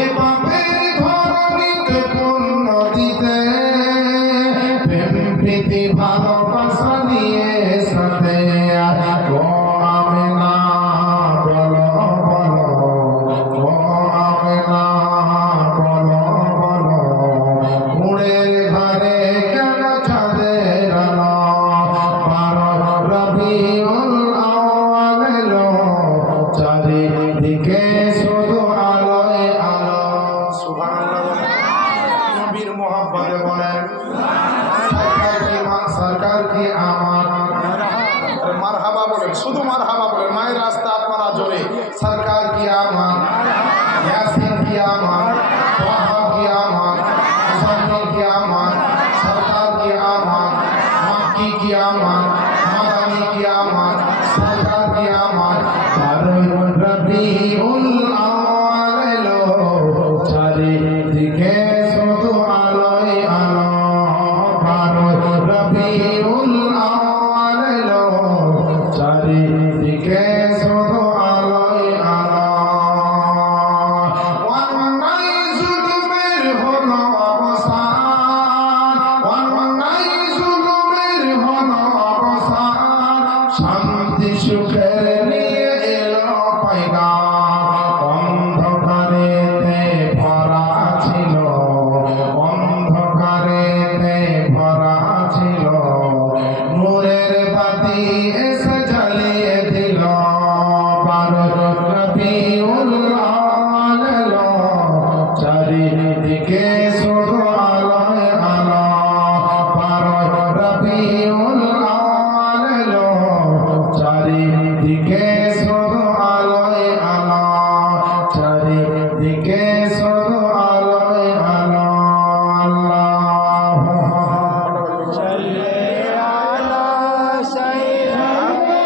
এ পাপের ধরণীতে পূর্ণ দিতে প্রেম প্রীতি ভালোবাসা নিয়ে সাথে ও আমেনা বলো বলো, ও আমেনা বলো বলো, কুড়ের ঘরে কেন চাঁদের আলো, 12 রবিউল আউয়াল এলো, চারিদিকে শুধু আলোয় আলো। সুবহানাল্লাহ। নবীর মোহাব্বতে বলেন সরকার কি আমার মারহাবা বলেন, শুধু মারহাবা বলেন, মায়ের রাস্তা আপনারা জোরে সরকার কি আমার, ইয়াসিন কি আমার, তাহা কি আমার, মুসাফির কি আমার, সরকার কি আমার, মাক্কি কি আমার, মাদানী কি আমার, সরকার কি আমার। 12 রবিউল আউয়াল এলো, চারিদিকে শুধু আলোয় আলো, 12 রবিউল আউয়াল এলো, চারিদিকে শুধু আলোয় আলো। অন্যায় জুলুমের হলো অবসান, অন্যায় জুলুমের হলো অবসান, শান্তি সুখের নিয়ে এলো পয়গাম। অন্ধকারেতে ভরা ছিল, অন্ধকারেতে ভরা ছিল, নূরের বাতি এসে জ্বালিয়ে দিল। 12 রবিউল আউয়াল এলো, চারিদিকে শুধু আলোয় আলো, 12 রবিউল আউয়াল এলো, চারিদিকে শুধু আলোয় আলো, চারিদিকে